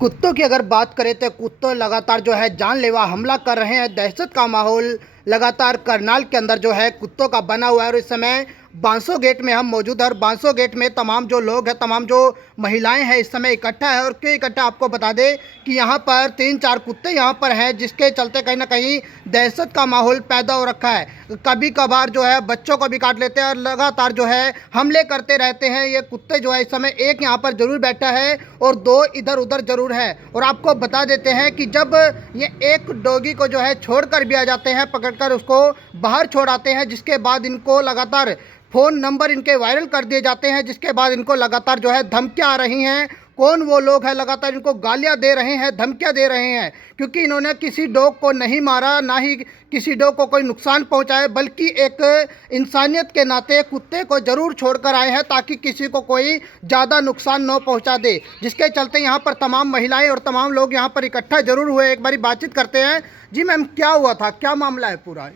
कुत्तों की अगर बात करें तो कुत्ते लगातार जो है जानलेवा हमला कर रहे हैं। दहशत का माहौल लगातार करनाल के अंदर जो है कुत्तों का बना हुआ है। और इस समय बांसो गेट में हम मौजूद हैं और बांसो गेट में तमाम जो लोग हैं, तमाम जो महिलाएं हैं इस समय इकट्ठा है। और क्यों इकट्ठा, आपको बता दें कि यहाँ पर 3-4 कुत्ते यहाँ पर हैं, जिसके चलते कहीं ना कहीं दहशत का माहौल पैदा हो रखा है। कभी कभार जो है बच्चों को भी काट लेते हैं और लगातार जो है हमले करते रहते हैं। ये कुत्ते जो है इस समय एक यहाँ पर जरूर बैठा है और 2 इधर उधर जरूर है। और आपको बता देते हैं कि जब ये एक डॉगी को जो है छोड़ कर भी आ जाते हैं, पकड़कर उसको बाहर छोड़ आते हैं, जिसके बाद इनको लगातार फ़ोन नंबर इनके वायरल कर दिए जाते हैं, जिसके बाद इनको लगातार जो है धमकियाँ आ रही हैं। कौन वो लोग हैं, लगातार इनको गालियां दे रहे हैं, धमकियां दे रहे हैं, क्योंकि इन्होंने किसी डॉग को नहीं मारा, ना ही किसी डॉग को कोई नुकसान पहुंचाए, बल्कि एक इंसानियत के नाते कुत्ते को ज़रूर छोड़कर आए हैं ताकि किसी को कोई ज़्यादा नुकसान न पहुंचा दे। जिसके चलते यहाँ पर तमाम महिलाएं और तमाम लोग यहाँ पर इकट्ठा जरूर हुए। एक बारी बातचीत करते हैं। जी मैम, क्या हुआ था, क्या मामला है पूरा?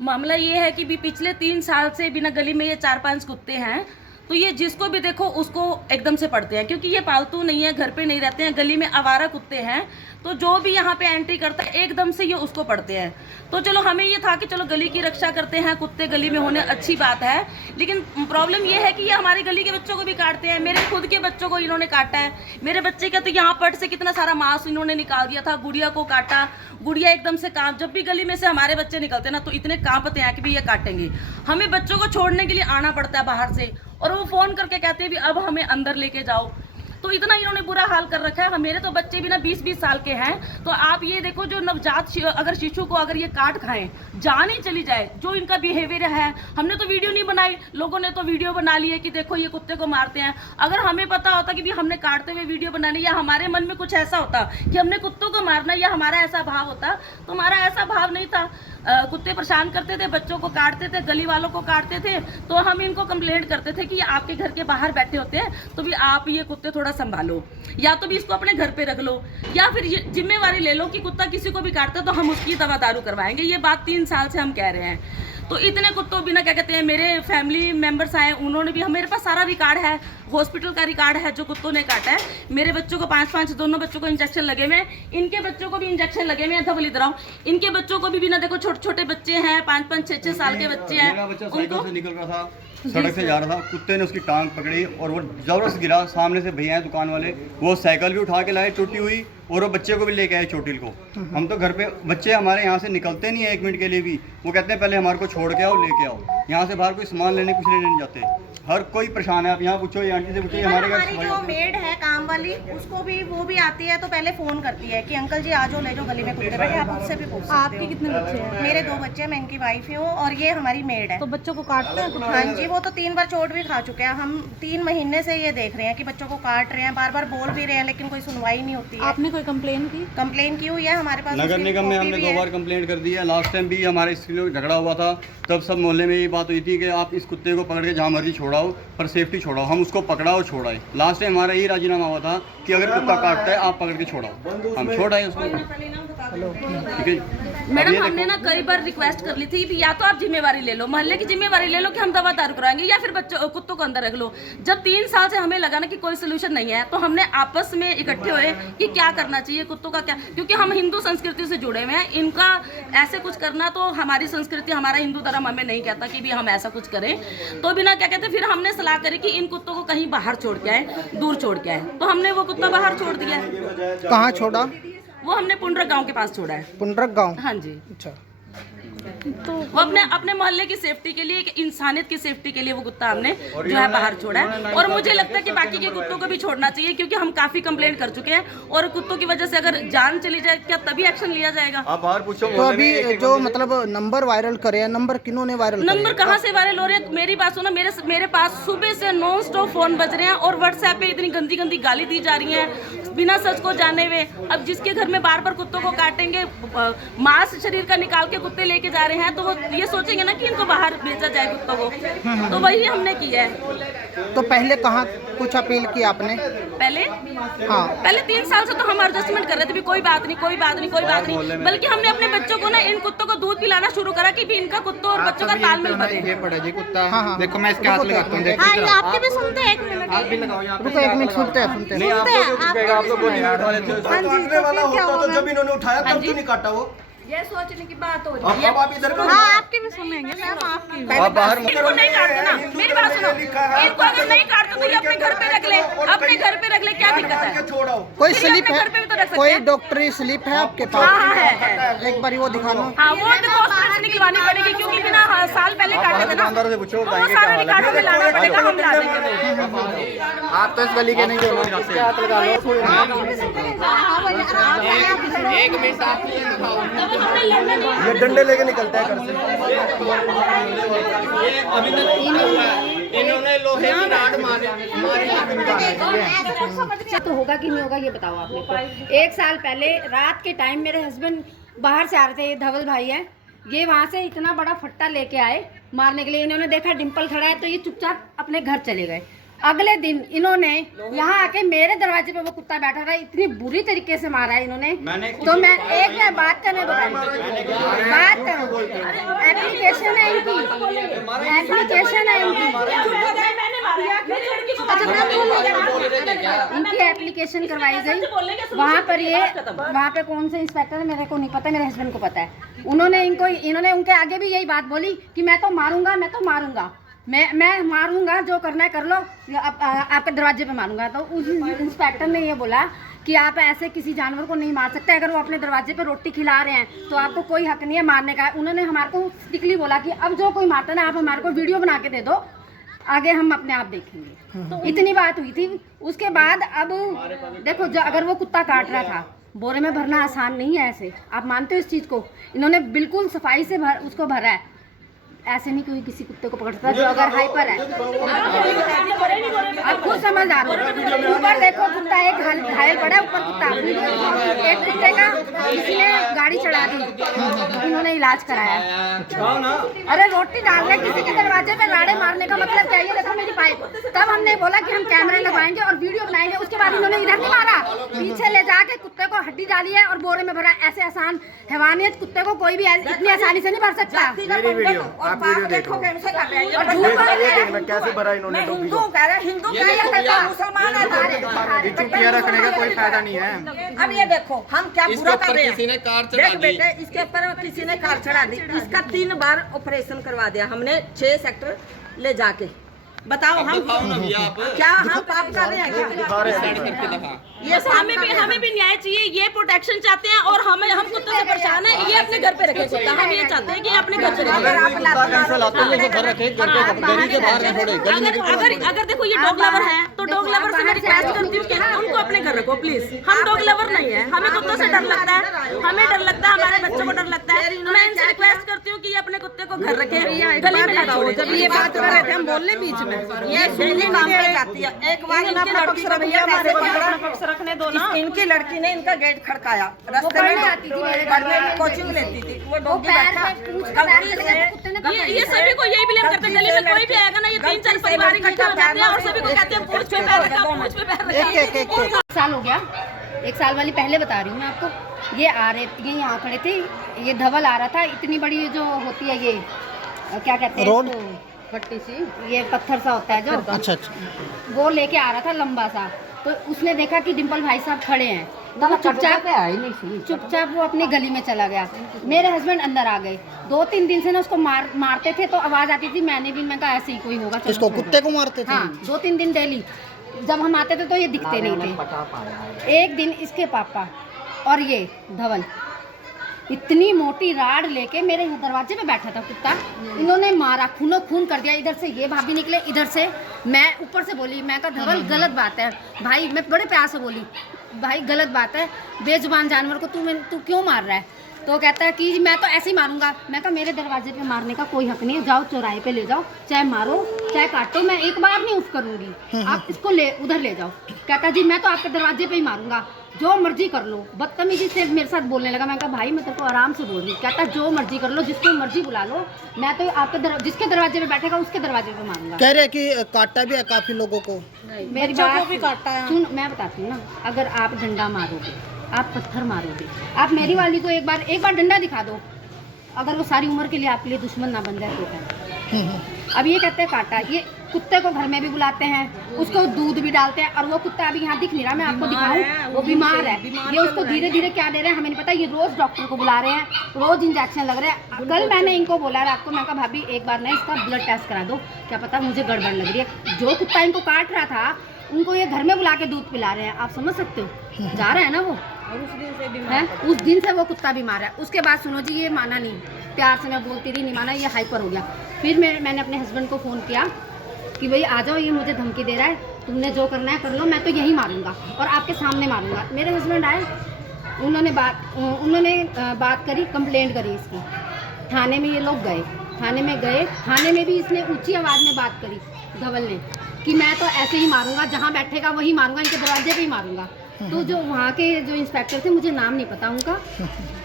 मामला ये है कि भी पिछले 3 साल से बिना गली में ये 4-5 कुत्ते हैं, तो ये जिसको भी देखो उसको एकदम से पड़ते हैं, क्योंकि ये पालतू नहीं है, घर पे नहीं रहते हैं, गली में आवारा कुत्ते हैं। तो जो भी यहाँ पे एंट्री करता है एकदम से ये उसको पड़ते हैं। तो चलो हमें ये था कि चलो गली की रक्षा करते हैं, कुत्ते गली में होने अच्छी बात है, लेकिन प्रॉब्लम ये है कि ये हमारे गली के बच्चों को भी काटते हैं। मेरे खुद के बच्चों को इन्होंने काटा है। मेरे बच्चे का तो यहाँ पट से कितना सारा मांस इन्होंने निकाल दिया था। गुड़िया को काटा, गुड़िया एकदम से कांप, जब भी गली में से हमारे बच्चे निकलते ना तो इतने कांपते हैं कि भी ये काटेंगे। हमें बच्चों को छोड़ने के लिए आना पड़ता है बाहर से, और वो फ़ोन करके कहते हैं भी अब हमें अंदर लेके जाओ। तो इतना इन्होंने बुरा हाल कर रखा है। मेरे तो बच्चे भी ना 20-20 साल के हैं। तो आप ये देखो, जो नवजात अगर शिशु को अगर ये काट खाएं, जान ही चली जाए, जो इनका बिहेवियर है। हमने तो वीडियो नहीं बनाई, लोगों ने तो वीडियो बना ली है कि देखो ये कुत्ते को मारते हैं। अगर हमें पता होता कि भी हमने काटते हुए वीडियो बनानी, या हमारे मन में कुछ ऐसा होता कि हमने कुत्तों को मारना, या हमारा ऐसा भाव होता, तो हमारा ऐसा भाव नहीं था। कुत्ते परेशान करते थे, बच्चों को काटते थे, गली वालों को काटते थे, तो हम इनको कंप्लेंट करते थे कि ये आपके घर के बाहर बैठे होते हैं, तो भी आप ये कुत्ते थोड़ा संभालो, या तो भी इसको अपने घर पे रख लो, या फिर ये जिम्मेवारी ले लो कि कुत्ता किसी को भी काटता है तो हम उसकी दवा दारू करवाएंगे। ये बात 3 साल से हम कह रहे हैं। तो इतने कुत्तों बिना क्या कहते हैं, मेरे फैमिली मेंबर्स आए, उन्होंने भी, मेरे पास सारा रिकॉर्ड है, हॉस्पिटल का रिकॉर्ड है जो कुत्तों ने काटा है। मेरे बच्चों को 5-5 दोनों बच्चों को इंजेक्शन लगे हुए, इनके बच्चों को भी इंजेक्शन लगे हुए हैं। धवल इधर आओ, इनके बच्चों को भी बिना, देखो छोटे छोटे बच्चे हैं, 5-5, 6-6 साल के बच्चे हैं। मेरा बच्चा साइकिल से निकल रहा था, सड़क से जा रहा था, कुत्ते ने उसकी टांग पकड़ी और वो जबरदस्त गिरा। सामने से भैया हैं दुकान वाले, वो साइकिल भी उठा के लाए टूटी हुई, और वो बच्चे को भी लेके आए चोटिल को। हम तो घर पे, बच्चे हमारे यहाँ से निकलते नहीं है 1 मिनट के लिए भी। वो कहते हैं पहले हमारे को छोड़ के आओ, लेके आओ। यहाँ से बाहर कोई सामान लेने, कुछ लेने नहीं जाते। हर कोई परेशान है। आप यहाँ पूछो, ये आंटी से पूछो, हमारे घर हमारी जो मेड है काम वाली, उसको भी, वो भी आती है तो पहले फोन करती है कि अंकल जी आ जाओ, ले जाओ, गली में कुत्ते बैठे। आप उससे भी पूछ सकते हो। आपके कितने बच्चे हैं? मेरे 2 बच्चे हैं, मैं इनकी वाइफ हूँ, और ये हमारी मेड है। तो बच्चों को काटते हैं कुत्ते? हाँ जी, वो तो 3 बार चोट भी खा चुके हैं। हम 3 महीने से ये देख रहे हैं कि बच्चों को काट रहे हैं, बार बार बोल भी रहे हैं, लेकिन कोई सुनवाई नहीं होती है। आपने कोई कंप्लेन की? कंप्लेन की हुई है हमारे पास। नगर निगम में हमने 2 बार कंप्लेंट कर दी है। लास्ट टाइम भी हमारे इसके लिए झगड़ा हुआ था, तब सब मोहल्ले में ये बात हुई थी कि आप इस कुत्ते को पकड़ के जहाँ मर्जी छोड़ाओ, पर सेफ्टी छोड़ाओ। हम उसको पकड़ाओ, छोड़ाए। लास्ट टाइम हमारा यही राजीनामा हुआ था कि अगर कुत्ता काटता है आप पकड़ के छोड़ाओ, हम छोड़ाए उसको। ठीक है मैडम, हमने ना कई बार रिक्वेस्ट कर ली थी कि या तो आप जिम्मेवारी ले लो, मोहल्ले की जिम्मेवारी ले लो कि हम दवा दारू कराएंगे, या फिर बच्चों कुत्तों को अंदर रख लो। जब 3 साल से हमें लगा ना कि कोई सोल्यूशन नहीं है, तो हमने आपस में इकट्ठे हुए कि क्या करना चाहिए, कुत्तों का क्या, क्योंकि हम हिंदू संस्कृति से जुड़े हुए हैं। इनका ऐसे कुछ करना तो हमारी संस्कृति, हमारा हिंदू धर्म हमें नहीं कहता कि भी हम ऐसा कुछ करें। तो बिना क्या कहते, फिर हमने सलाह करी कि इन कुत्तों को कहीं बाहर छोड़ के आए, दूर छोड़ के आए। तो हमने वो कुत्ता बाहर छोड़ दिया है। कहाँ छोड़ा? वो हमने पुंडरक गांव के पास छोड़ा है। पुंडरक गांव? हाँ जी। अच्छा। तो वो अपने मोहल्ले की सेफ्टी के लिए, इंसानियत की सेफ्टी के लिए वो कुत्ता हमने जो है बाहर छोड़ा है। और मुझे लगता है कि बाकी के कुत्तों को भी छोड़ना चाहिए, क्योंकि हम काफी कंप्लेंट कर चुके हैं, और कुत्तों की वजह से अगर जान चली जाए, क्या तभी एक्शन लिया जाएगा? आप बाहर पूछो। तो अभी जो मतलब नंबर वायरल करे हैं, नंबर किन्होंने वायरल करे? नंबर कहाँ से वायरल हो रहे हैं? मेरी बात सुनो, मेरे पास सुबह से नॉन स्टॉप फोन बज रहे हैं, और व्हाट्सएप पे इतनी गंदी गंदी गाली दी जा रही है बिना सच को जाने हुए। अब जिसके घर में बार बार कुत्तों को काटेंगे, मांस शरीर का निकाल के कुत्ते लेके जा रहे हैं, तो वो ये सोचेंगे ना कि इनको बाहर बेचा जाए कुत्तों को। तो वही हमने किया है। तो पहले कहाँ कुछ अपील की आपने? पहले हाँ। पहले 3 साल से तो हम एडजस्टमेंट कर रहे थे भी कोई बात नहीं कोई बात नहीं कोई बात नहीं, बल्कि हमने अपने बच्चों को ना इन कुत्तों को दूध पिलाना शुरू करा कि भी इनका कुत्तों और बच्चों का तालमेल बने। ये पड़ा जी कुत्ता। हाँ, हाँ। देखो मैं इसके हाथ लगाता हूँ, देखो हाँ, ये आपके भी सुनते हैं, 1 मिनट। आप भी लगाओ यहाँ पे। रुको 1 मिनट, सुनते हैं सुनते नहीं हैं। आपको क्यों चिपकेगा, आप तो गोली में उठा लेते हो। हाँ जी, तो वाला फिर क्या होता तो होगा? जब इन्होंने उठाया हाँ तब जी। क्यों नहीं काटा वो? ये सोचने की बात हो अब आप इधर का हाँ, आपके भी सुनेंगे मैम, आपकी भी। आप बाहर मत इनको नहीं काटते ना, मेरी बात सुनो, इनको अगर नहीं काटते तो ये अपने घर पे रख ले, अपने घर पे रख ले, क्या दिक्कत है? छोड़ाओ। कोई फिर स्लिप अपने है? घर पे भी तो रख सकते कोई हैं। डॉक्टरी स्लिप है आपके पास? हाँ, है। एक बार वो दिखाना। हाँ, वो देखो हॉस्पिटल से निकलवानी पड़ेगी क्योंकि बिना साल पहले काटे थे ना, दुकानदारों से पूछो, तो वो बताएंगे सारा क्या निकाल के लाना पड़ेगा, हम ला देंगे वो। आप तो इस गली के नहीं हो, इसके हाथ लगा लो। ये डंडे लेके निकलता है घर से। इन्होंने लोहे की राड मारी तो होगा कि नहीं होगा ये बताओ आप मेरे को। 1 साल पहले रात के टाइम मेरे हस्बैंड बाहर से आ रहे थे, ये धवल भाई है, ये वहाँ से इतना बड़ा फट्टा लेके आए मारने के लिए। इन्होंने देखा डिम्पल खड़ा है तो ये चुपचाप अपने घर चले गए। अगले दिन इन्होंने यहाँ आके मेरे दरवाजे पे वो कुत्ता बैठा था, इतनी बुरी तरीके से मारा है इन्होंने। तो मैं एक मिनट बात करने दो, बात करो। एप्लीकेशन है इनकी, एप्लीकेशन है इनकी, इनकी एप्लीकेशन करवाई गई। वहाँ पर ये वहाँ पे कौन से इंस्पेक्टर है मेरे को नहीं पता, मेरे हस्बैंड को पता है। इन्होंने उनके आगे भी यही बात बोली कि मैं तो मारूंगा, मैं तो मारूंगा, मैं मारूंगा, जो करना है कर लो, आपके दरवाजे पे मारूंगा। तो उस इंस्पेक्टर ने ये बोला कि आप ऐसे किसी जानवर को नहीं मार सकते, अगर वो अपने दरवाजे पे रोटी खिला रहे हैं तो आपको कोई हक नहीं है मारने का। उन्होंने हमारे को स्ट्रिक्टली बोला कि अब जो कोई मारता है ना, आप हमारे को वीडियो बना के दे दो, आगे हम अपने आप देखेंगे। तो इतनी बात हुई थी। उसके बाद अब देखो, जो अगर वो कुत्ता काट रहा था, बोरे में भरना आसान नहीं है ऐसे, आप मानते हो इस चीज़ को? इन्होंने बिल्कुल सफाई से उसको भरा है, ऐसे नहीं कोई किसी कुत्ते को पकड़ता जो अगर हाइपर है। आप खुद समझदार हो। ऊपर देखो कुत्ता एक घायल पड़ा है, ऊपर कुत्ता एक कुत्ते का किसी ने गाड़ी चढ़ा दी, इन्होंने इलाज कराया। अरे रोटी डाल रहे किसी के दरवाजे पे, लाड़े मारने का मतलब क्या है? ये देखो मेरी पाइप। तब हमने बोला कि हम कैमरे लगवाएंगे और वीडियो बनाएंगे। उसके बाद इन्होंने इधर नहीं मारा, पीछे ले जाके कुत्ते को हड्डी डाली है और बोरे में भरा। ऐसे आसान हैवानियत कुत्ते को कोई भी इतनी आसानी से नहीं भर सकता। मेरी वीडियो आप वीडियो देखो। कैसे भरा इन्होंने टोपी को। चुटिया रखने का कोई फायदा नहीं है। अब ये देखो हम क्या बुरा कर रहे हैं। किसी ने कार चढ़ा दी। बेटे इसके ऊपर किसी ने कार चढ़ा दी, इसका 3 बार ऑपरेशन करवा दिया हमने 6 सेक्टर ले जाके। बताओ हम क्या हम पाप कर रहे हैं क्या? ये हमें भी न्याय चाहिए, ये प्रोटेक्शन चाहते हैं और हम कुत्तों से परेशान है। ये अपने घर पे रखे कुत्ता, हम ये चाहते हैं कि अपने घर पे अगर देखो ये डॉग लवर है तो डॉग लवर से मैं रिक्वेस्ट करती हूँ कि उनको अपने घर रखो प्लीज। हम डॉग लवर नहीं है, हमें कुत्तों से डर लगता है, हमें डर लगता है, हमारे बच्चों को डर लगता है। तो मैं इनसे रिक्वेस्ट करती हूँ कि ये अपने कुत्ते को घर रखे, गली में ना छोड़े। जब ये बात कर रहे थे हम बोलने बीच में, ये डेली काम पे जाती है। एक बार इनकी लड़की का भैया पैसे पकड़ा, रखने दो ना। इनकी लड़की ने इनका गेट खड़काया, रास्ते में कोचिंग लेती थी, वो डॉगी बैठा गलती से। ये सभी को यही ब्लेम करते हैं, गली में कोई भी आएगा ना, ये 3-4 परिवार इकट्ठे हो जाते हैं और सभी को कहते हैं पूछ पे पैर रखा, पूछ पे पैर रखा। 1 साल हो गया, 1 साल वाली पहले बता रही हूँ मैं आपको। ये आ रहे, ये यहाँ खड़े थे, ये धवल आ रहा था, इतनी बड़ी जो होती है ये क्या कहते हैं रोड? भट्टी सी, ये पत्थर सा होता है जो, अच्छा, वो लेके आ रहा था लंबा सा। तो उसने देखा कि डिम्पल भाई साहब खड़े हैं, तो वो चुपचाप वो अपनी गली में चला गया। मेरे हस्बैंड अंदर आ गए। 2-3 दिन से ना उसको मारते थे तो आवाज़ आती थी, मैंने भी मैं कहा ऐसे ही कोई होगा। इसको कुत्ते को मारते थे? हाँ, 2-3 दिन डेली। जब हम आते थे तो ये दिखते नहीं थे। एक दिन इसके पापा और ये धवल इतनी मोटी राड लेके मेरे दरवाजे पे बैठा था कुत्ता, इन्होंने मारा, खूनो खून कर दिया। इधर से ये भाभी निकले, इधर से मैं ऊपर से बोली, मैं कहा धवल गलत बात है भाई, मैं बड़े प्यार से बोली, भाई गलत बात है, बेजुबान जानवर को तू क्यों मार रहा है? तो कहता है कि मैं तो ऐसे ही मारूंगा। मैं कहा मेरे दरवाजे पे मारने का कोई हक नहीं है, जाओ चौराहे पे ले जाओ, चाहे मारो चाहे काटो, मैं एक बार नहीं उफ करूंगी, आप इसको उधर ले जाओ। कहता जी मैं तो आपके दरवाजे पे ही मारूंगा। जो मर्जी कर लो। बदतमीजी से मेरे साथ बोलने लगा। मैं कहा भाई मैं तेरे को आराम से बोल रही हूँ। कहता जो मर्जी कर लो, जिसको मर्जी बुला लो, मैं तो आपके जिसके दरवाजे पे बैठेगा उसके दरवाजे पे मारूंगा। कह रहे हैं कि काटा भी है काफी लोगों को। मेरी बात भी काटा है। सुन, मैं बताती हूँ ना, अगर आप डंडा मारोगे, आप पत्थर मारोगे, आप मेरी वाली को एक बार डंडा दिखा दो, अगर वो सारी उम्र के लिए आपके लिए दुश्मन ना बन जाए तो है। अब ये कहते हैं काटा, ये कुत्ते को घर में भी बुलाते हैं, उसको दूध भी डालते हैं, और वो कुत्ता अभी यहाँ दिख नहीं रहा, मैं आपको दिखाऊं, वो बीमार है। ये उसको धीरे धीरे क्या दे रहे हैं हमें नहीं पता। ये रोज डॉक्टर को बुला रहे हैं, रोज इंजेक्शन लग रहे हैं। कल मैंने इनको बोला रात को, मैं कहा भाभी एक बार ना इसका ब्लड टेस्ट करा दो, क्या पता मुझे गड़बड़ लग रही है। जो कुत्ता इनको काट रहा था उनको ये घर में बुला के दूध पिला रहे हैं। आप समझ सकते हो, जा रहा है ना वो, और उस दिन से वो कुत्ता बीमार है। उसके बाद सुनो जी, ये माना नहीं, प्यार से मैं बोलती रही, नहीं माना, ये हाइपर हो गया। फिर मैंने अपने हस्बैंड को फ़ोन किया कि भाई आ जाओ, ये मुझे धमकी दे रहा है, तुमने जो करना है कर लो, मैं तो यही मारूंगा और आपके सामने मारूंगा। मेरे हस्बैंड आए, उन्होंने बात करी, कंप्लेंट करी इसकी। थाने में ये लोग गए, थाने में भी इसने ऊंची आवाज़ में बात करी धवल ने, कि मैं तो ऐसे ही मारूंगा, जहाँ बैठेगा वही मारूंगा, इनके दरवाजे पे ही मारूंगा। तो जो वहाँ के जो इंस्पेक्टर थे, मुझे नाम नहीं पता उनका,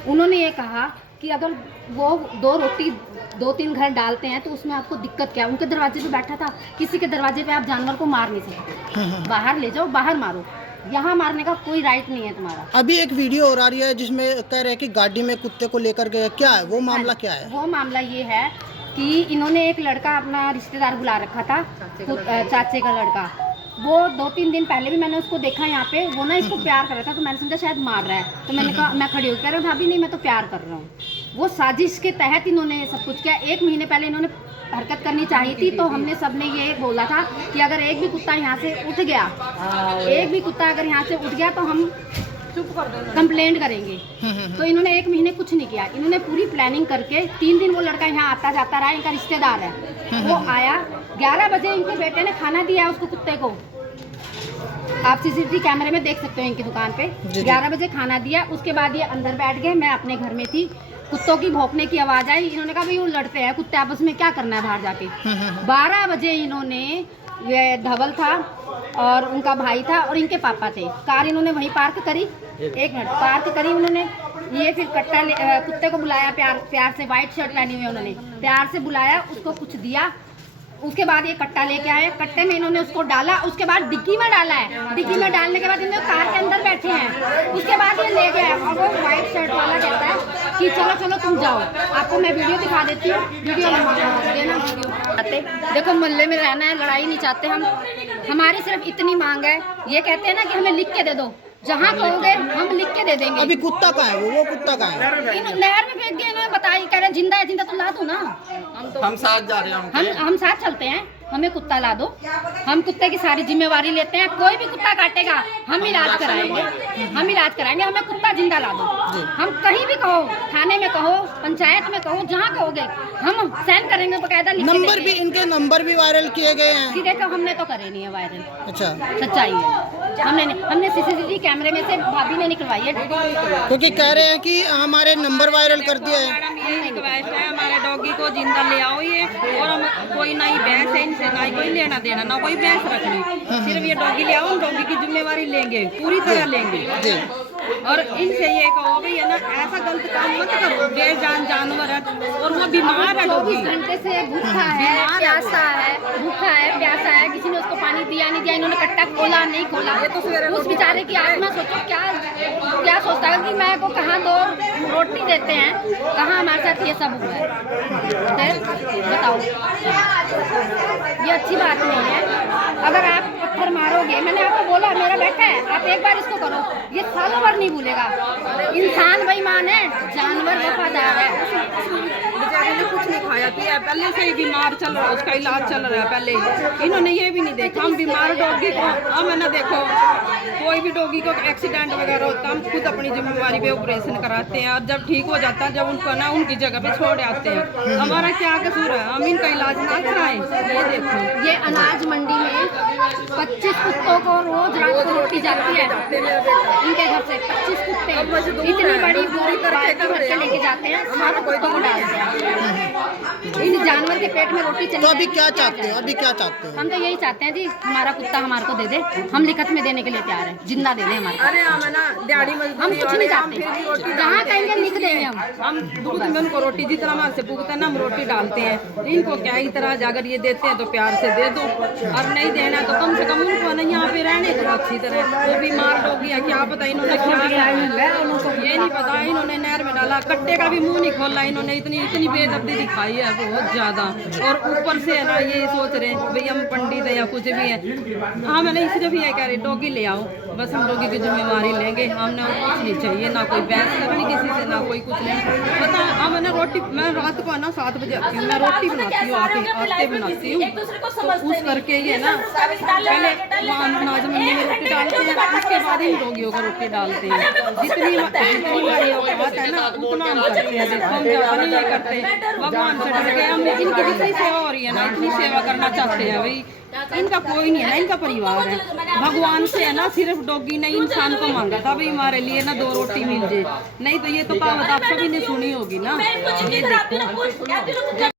उन्होंने ये कहा कि अगर वो 2 रोटी 2-3 घर डालते हैं तो उसमें आपको दिक्कत क्या है। उनके दरवाजे पे बैठा था, किसी के दरवाजे पे आप जानवर को मार नहीं सकते, बाहर ले जाओ, बाहर मारो, यहाँ मारने का कोई राइट नहीं है तुम्हारा। अभी एक वीडियो और आ रही है जिसमें कह रहे हैं कि गाड़ी में कुत्ते को लेकर गए, क्या है वो मामला? क्या है वो मामला? ये है कि इन्होंने एक लड़का अपना रिश्तेदार बुला रखा था, चाचे का लड़का। वो 2-3 दिन पहले भी मैंने उसको देखा यहाँ पे, वो ना इसको प्यार कर रहा था, तो मैंने समझा शायद मार रहा है, तो मैंने कहा, मैं खड़ी हो, कह रहा भाभी नहीं मैं तो प्यार कर रहा हूँ। वो साजिश के तहत इन्होंने ये सब कुछ किया। 1 महीने पहले इन्होंने हरकत करनी चाहिए थी, तो हमने सबने ये बोला था कि अगर एक भी कुत्ता यहाँ से उठ गया, तो हम कंप्लेंट करेंगे। तो इन्होंने 1 महीने कुछ नहीं किया। इन्होंने पूरी प्लानिंग करके 3 दिन वो लड़का यहाँ आता जाता रहा, इनका रिश्तेदार है, वो आया 11 बजे, इनके बेटे ने खाना दिया उसको, कुत्ते को, आप सीसीटीवी कैमरे में देख सकते हो इनकी दुकान पे। 11 बजे खाना दिया, उसके बाद ये अंदर बैठ गए, मैं अपने घर में थी, कुत्तों की भौंकने की आवाज़ आई। इन्होंने कहा भाई वो लड़ते हैं कुत्ते आपस में, क्या करना है बाहर जाके। 12 बजे इन्होंने, ये धवल था और उनका भाई था और इनके पापा थे, कार इन्होंने वहीं पार्क करी, 1 मिनट पार्क करी उन्होंने। ये फिर कुत्ते को बुलाया, प्यार से, वाइट शर्ट पहनी हुई उन्होंने, प्यार से बुलाया, उसको कुछ दिया। उसके बाद ये कट्टा लेके आए, कट्टे में इन्होंने उसको डाला, उसके बाद डिक्की में डाला है। डिक्की में डालने के बाद इन्होंने कार के अंदर बैठे हैं, उसके बाद ये ले गए। और वो वाइट शर्ट वाला कहता है कि चलो चलो तुम जाओ, आपको मैं वीडियो दिखा देती हूँ, वीडियो देखो, मोहल्ले में रहना है, लड़ाई नहीं चाहते हम, हमारी सिर्फ इतनी मांग है। ये कहते हैं ना कि हमें लिख के दे दो, जहाँ कहोगे हम लिख के दे देंगे। अभी कुत्ता कहाँ है? वो कुत्ता कहाँ है? नहर में फेंक दिया इन्होंने, बताई, कह रहे जिंदा है, जिंदा तो ला दो ना, हम साथ जा रहे हैं, हम साथ चलते हैं, हमें कुत्ता ला दो, हम कुत्ते की सारी जिम्मेवारी लेते हैं। कोई भी कुत्ता काटेगा हम इलाज कराएंगे, हमें कुत्ता जिंदा ला दो। हम कहीं भी कहो, थाने में कहो, पंचायत में कहो, जहाँ कहोगे हम साइन करेंगे, बकायदा नंबर भी, इनके नंबर भी वायरल किए गए हैं। देखो हमने तो करे नहीं है वायरल, अच्छा, सच्चाई है, हमने सीसीटीवी कैमरे में से भाभी ने निकलवाई है, क्योंकि कह रहे हैं कि हमारे नंबर वायरल कर दिया है। ये रिक्वेस्ट है, हमारे डॉगी को जिंदा ले आओ ये, और हम कोई ना ही भैंस है इनसे, ना ही कोई लेना देना, ना कोई भैंस रखनी, सिर्फ ये डॉगी ले आओ, हम डॉगी की जिम्मेवारी लेंगे, पूरी तरह लेंगे। और इनसे ये कहो भाई है ना, ऐसा गलत काम मत करो, बेजान जानवर है और वो बीमार है, 24 घंटे से भूखा है, प्यासा है, किसी ने उसको पानी दिया नहीं दिया, इन्होंने कट्टा खोला नहीं खोला। उस बेचारे की आत्मा सोचो क्या सोचता है कि मैं को कहाँ 2 रोटी देते हैं, कहाँ हमारे साथ ये सब हुआ है, बताओ, ये अच्छी बात नहीं है। अगर आप पत्थर मारोगे, मैंने आपको बोला मेरा बेटा है, आप एक बार इसको करो, ये सालों भर नहीं भूलेगा। इंसान बेईमान है, जानवर वफादार है। बेचारे ने कुछ नहीं खाया पिया, पहले से ही बीमार चल रहा है, उसका इलाज चल रहा है पहले ही, इन्होंने ये भी नहीं देखा। हम बीमार डॉगी को, हम है ना, देखो कोई भी डॉगी को एक्सीडेंट वगैरह होता है, हम खुद अपनी जिम्मेवारी पे ऑपरेशन कराते हैं, और जब ठीक हो जाता है, जब उनको ना उनकी जगह पे छोड़ आते हैं। हमारा क्या कसूर है, हम इनका इलाज ना कराएं? ये देखो, ये अनाज मंडी में 25 कुत्तों को रोज रात को रोटी जाती है इनके घर से। 25 कुत्ते इतनी बड़ी बोरी बाल्टी भर के लेके जाते हैं, सारे कुत्तों को डालते हैं। इन जानवर के पेट में रोटी चली तो अभी जाएगी। क्या चाहते हो, अभी क्या चाहते हो? हम तो यही चाहते हैं जी, हमारा कुत्ता हमारे को दे दे, हम लिखत में देने के लिए तैयार हैं, जिंदा दे दे हमारे को। अरे हम है ना दिहाड़ी हम मजदूरी कुछ नहीं वाले, हम फिर भी चाहते, रोटी जहाँ कहेंगे लिख देंगे हम दूध में उनको रोटी जितना हमारे से पूछते हैं ना हम रोटी डालते हैं। इनको क्या ही तरह अगर ये देते हैं तो प्यार से दे दो, और नहीं देना तो कम से कम उनको ना यहाँ पे रहने दो अच्छी तरह। वो बीमार हो गया क्या पता इन्होंने क्या किया, ये नहीं पता। इन्होंने नहर में डाला, कट्टे का भी मुंह नहीं खोला इन्होंने, इतनी बेदर्दी दिखाई है बहुत ज्यादा। और ऊपर से है ना ये सोच रहे हैं भाई हम पंडित है या कुछ भी है। हाँ मैंने सिर्फ ये कह रही डॉगी ले आओ, बस हम डॉगी की जिम्मेवारी लेंगे, हमने और कुछ नहीं चाहिए, ना कोई बहस करनी किसी से, ना कोई कुछ नहीं। पता हम ना रोटी, मैं रात को ना 7 बजे आती हूँ, मैं रोटी बनाती हूँ, आटे बनाती हूँ, तो उस करके ये ना पहले अनाज मंडी में रोटी डालते हैं, उसके बाद ही डॉगियों को रोटी डालते हैं। जितनी हमारी औकात है ना उतना हम करते हैं, देखो हम ज़्यादा नहीं ये करते। भगवान से डर के हम इनकी जितनी सेवा हो रही है ना इतनी सेवा करना चाहते हैं भाई। इनका कोई नहीं है ना, इनका परिवार है। भगवान से है ना सिर्फ डॉगी ने इंसान को मांगा था भाई हमारे लिए ना 2 रोटी मिल जाए, नहीं तो ये तो कहावत आप सभी ने सुनी होगी ना। ये देखो